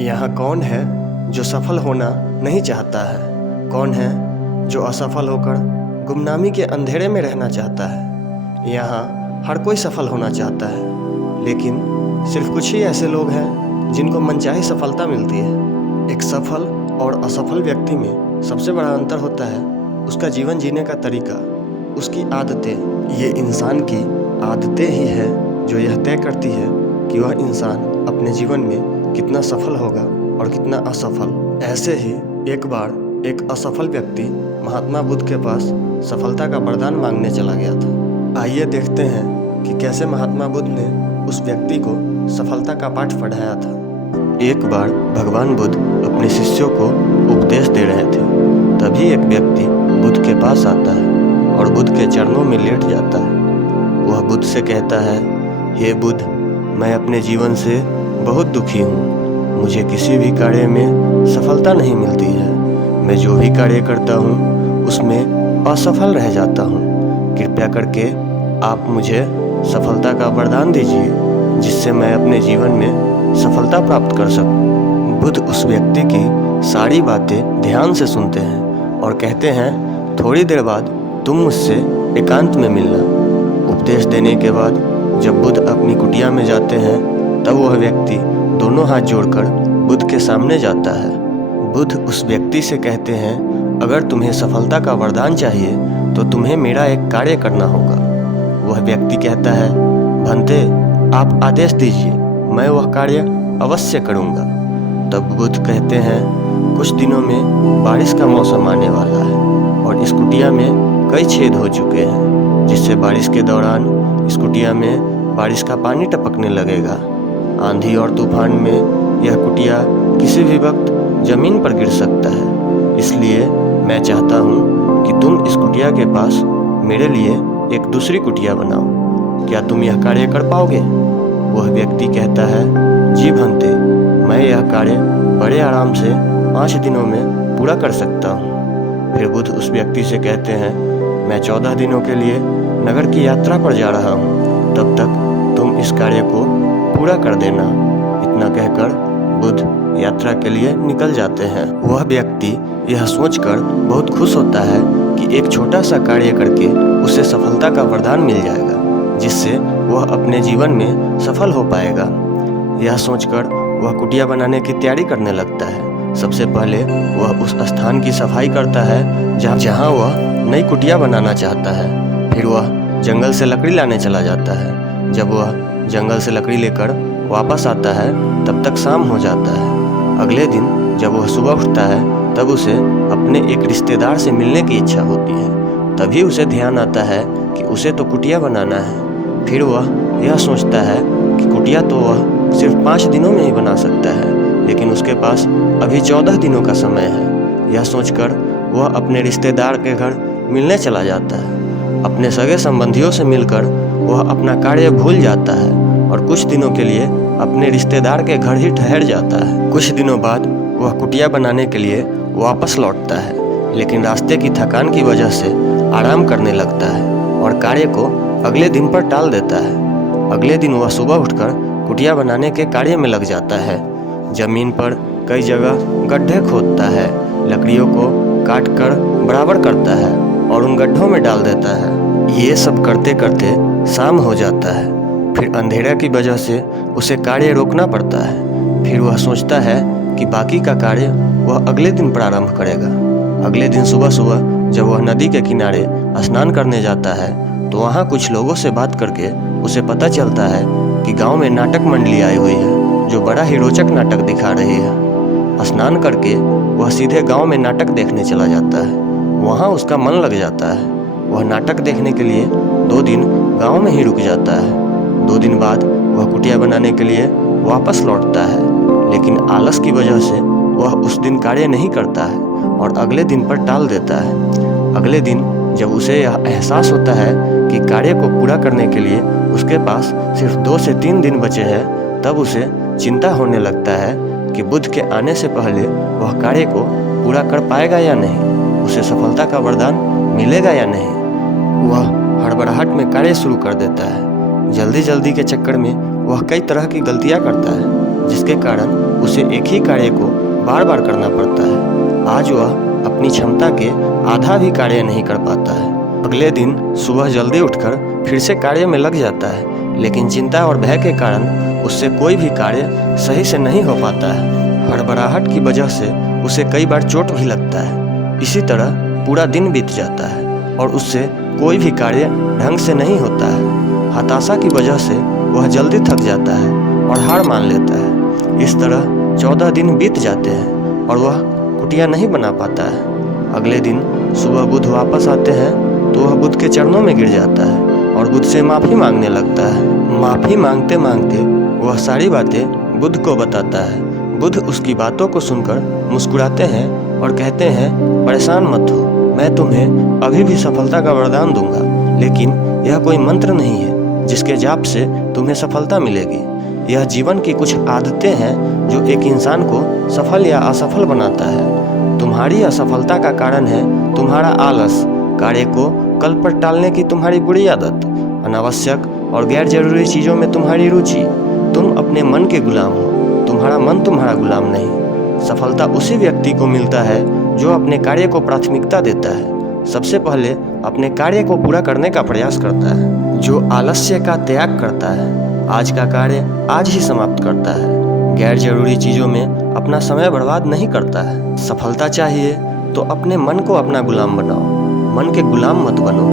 यहाँ कौन है जो सफल होना नहीं चाहता है? कौन है जो असफल होकर गुमनामी के अंधेरे में रहना चाहता है? यहाँ हर कोई सफल होना चाहता है, लेकिन सिर्फ कुछ ही ऐसे लोग हैं जिनको मनचाही सफलता मिलती है। एक सफल और असफल व्यक्ति में सबसे बड़ा अंतर होता है उसका जीवन जीने का तरीका, उसकी आदतें। ये इंसान की आदतें ही है जो यह तय करती है कि वह इंसान अपने जीवन में कितना सफल होगा और कितना असफल। ऐसे ही एक बार एक असफल व्यक्ति महात्मा बुद्ध के पास सफलता का वरदान मांगने चला गया था। आइए देखते हैं कि कैसे महात्मा बुद्ध ने उस व्यक्ति को सफलता का पाठ पढ़ाया था। एक बार भगवान बुद्ध अपने शिष्यों को उपदेश दे रहे थे। तभी एक व्यक्ति बुद्ध के पास आता है और बुद्ध के चरणों में लेट जाता है। वह बुद्ध से कहता है, हे बुद्ध, मैं अपने जीवन से बहुत दुखी हूँ। मुझे किसी भी कार्य में सफलता नहीं मिलती है। मैं जो भी कार्य करता हूँ उसमें असफल रह जाता हूँ। कृपया करके आप मुझे सफलता का वरदान दीजिए जिससे मैं अपने जीवन में सफलता प्राप्त कर सकूं। बुद्ध उस व्यक्ति की सारी बातें ध्यान से सुनते हैं और कहते हैं, थोड़ी देर बाद तुम मुझसे एकांत में मिलना। उपदेश देने के बाद जब बुद्ध अपनी कुटिया में जाते हैं तब वह व्यक्ति दोनों हाथ जोड़कर बुद्ध के सामने जाता है। बुद्ध उस व्यक्ति से कहते हैं, अगर तुम्हें सफलता का वरदान चाहिए तो तुम्हें मेरा एक कार्य करना होगा। वह व्यक्ति कहता है, भंते, आप आदेश दीजिए, मैं वह कार्य अवश्य करूँगा। तब बुद्ध कहते हैं, कुछ दिनों में बारिश का मौसम आने वाला है और इस कुटिया में कई छेद हो चुके हैं, जिससे बारिश के दौरान इस कुटिया में बारिश का पानी टपकने लगेगा। आंधी और तूफान में यह कुटिया किसी भी वक्त जमीन पर गिर सकता है। इसलिए मैं चाहता हूँ कि तुम इस कुटिया के पास मेरे लिए एक दूसरी कुटिया बनाओ। क्या तुम यह कार्य कर पाओगे? वह व्यक्ति कहता है, जी भंते, मैं यह कार्य बड़े आराम से 5 दिनों में पूरा कर सकता हूँ। फिर बुद्ध उस व्यक्ति से कहते हैं, मैं 14 दिनों के लिए नगर की यात्रा पर जा रहा हूँ, तब तक तुम इस कार्य को पूरा कर देना। इतना कहकर बुद्ध यात्रा के लिए निकल जाते हैं। वह व्यक्ति यह सोचकर बहुत खुश होता है कि एक छोटा सा कार्य करके उसे सफलता का वरदान मिल जाएगा, जिससे वह अपने जीवन में सफल हो पाएगा। यह सोचकर वह कुटिया बनाने की तैयारी करने लगता है। सबसे पहले वह उस स्थान की सफाई करता है जहाँ वह नई कुटिया बनाना चाहता है। फिर वह जंगल से लकड़ी लाने चला जाता है। जब वह जंगल से लकड़ी लेकर वापस आता है तब तक शाम हो जाता है। अगले दिन जब वह सुबह उठता है तब उसे अपने एक रिश्तेदार से मिलने की इच्छा होती है। तभी उसे ध्यान आता है कि उसे तो कुटिया बनाना है। फिर वह यह सोचता है कि कुटिया तो वह सिर्फ 5 दिनों में ही बना सकता है, लेकिन उसके पास अभी 14 दिनों का समय है। यह सोचकर वह अपने रिश्तेदार के घर मिलने चला जाता है। अपने सगे संबंधियों से मिलकर वह अपना कार्य भूल जाता है और कुछ दिनों के लिए अपने रिश्तेदार के घर ही ठहर जाता है। कुछ दिनों बाद वह कुटिया बनाने के लिए वापस लौटता है, लेकिन रास्ते की थकान की वजह से आराम करने लगता है और कार्य को अगले दिन पर टाल देता है। अगले दिन वह सुबह उठकर कुटिया बनाने के कार्य में लग जाता है। जमीन पर कई जगह गड्ढे खोदता है, लकड़ियों को काट कर बराबर करता है और उन गड्ढों में डाल देता है। ये सब करते करते शाम हो जाता है। फिर अंधेरा की वजह से उसे कार्य रोकना पड़ता है। फिर वह सोचता है कि बाकी का कार्य वह अगले दिन प्रारंभ करेगा। अगले दिन सुबह सुबह जब वह नदी के किनारे स्नान करने जाता है तो वहाँ कुछ लोगों से बात करके उसे पता चलता है कि गांव में नाटक मंडली आई हुई है जो बड़ा ही रोचक नाटक दिखा रही है। स्नान करके वह सीधे गांव में नाटक देखने चला जाता है। वहाँ उसका मन लग जाता है। वह नाटक देखने के लिए 2 दिन गांव में ही रुक जाता है। 2 दिन बाद वह कुटिया बनाने के लिए वापस लौटता है, लेकिन आलस की वजह से वह उस दिन कार्य नहीं करता है और अगले दिन पर टाल देता है। अगले दिन जब उसे यह एहसास होता है कि कार्य को पूरा करने के लिए उसके पास सिर्फ 2 से 3 दिन बचे हैं, तब उसे चिंता होने लगता है कि बुद्ध के आने से पहले वह कार्य को पूरा कर पाएगा या नहीं, उसे सफलता का वरदान मिलेगा या नहीं। वह हड़बड़ाहट में कार्य शुरू कर देता है। जल्दी जल्दी के चक्कर में वह कई तरह की गलतियां करता है, जिसके कारण उसे एक ही कार्य को बार बार करना पड़ता है। आज वह अपनी क्षमता के आधा भी कार्य नहीं कर पाता है। अगले दिन सुबह जल्दी उठकर फिर से कार्य में लग जाता है, लेकिन चिंता और भय के कारण उससे कोई भी कार्य सही से नहीं हो पाता है। हड़बड़ाहट की वजह से उसे कई बार चोट भी लगता है। इसी तरह पूरा दिन बीत जाता है और उससे कोई भी कार्य ढंग से नहीं होता है। हताशा की वजह से वह जल्दी थक जाता है और हार मान लेता है। इस तरह 14 दिन बीत जाते हैं और वह कुटिया नहीं बना पाता है। अगले दिन सुबह बुध वापस आते हैं तो वह बुध के चरणों में गिर जाता है और बुध से माफ़ी मांगने लगता है। माफ़ी मांगते मांगते वह सारी बातें बुध को बताता है। बुध उसकी बातों को सुनकर मुस्कुराते हैं और कहते हैं, परेशान मत हो, मैं तुम्हें अभी भी सफलता का वरदान दूंगा, लेकिन यह कोई मंत्र नहीं है जिसके जाप से तुम्हें सफलता मिलेगी। यह जीवन की कुछ आदतें हैं जो एक इंसान को सफल या असफल बनाता है। तुम्हारी असफलता का कारण है तुम्हारा आलस, कार्य को कल पर टालने की तुम्हारी बुरी आदत, अनावश्यक और गैर जरूरी चीज़ों में तुम्हारी रुचि। तुम अपने मन के गुलाम हो, तुम्हारा मन तुम्हारा गुलाम नहीं। सफलता उसी व्यक्ति को मिलता है जो अपने कार्य को प्राथमिकता देता है, सबसे पहले अपने कार्य को पूरा करने का प्रयास करता है, जो आलस्य का त्याग करता है, आज का कार्य आज ही समाप्त करता है, गैर जरूरी चीज़ों में अपना समय बर्बाद नहीं करता है। सफलता चाहिए तो अपने मन को अपना गुलाम बनाओ, मन के गुलाम मत बनो।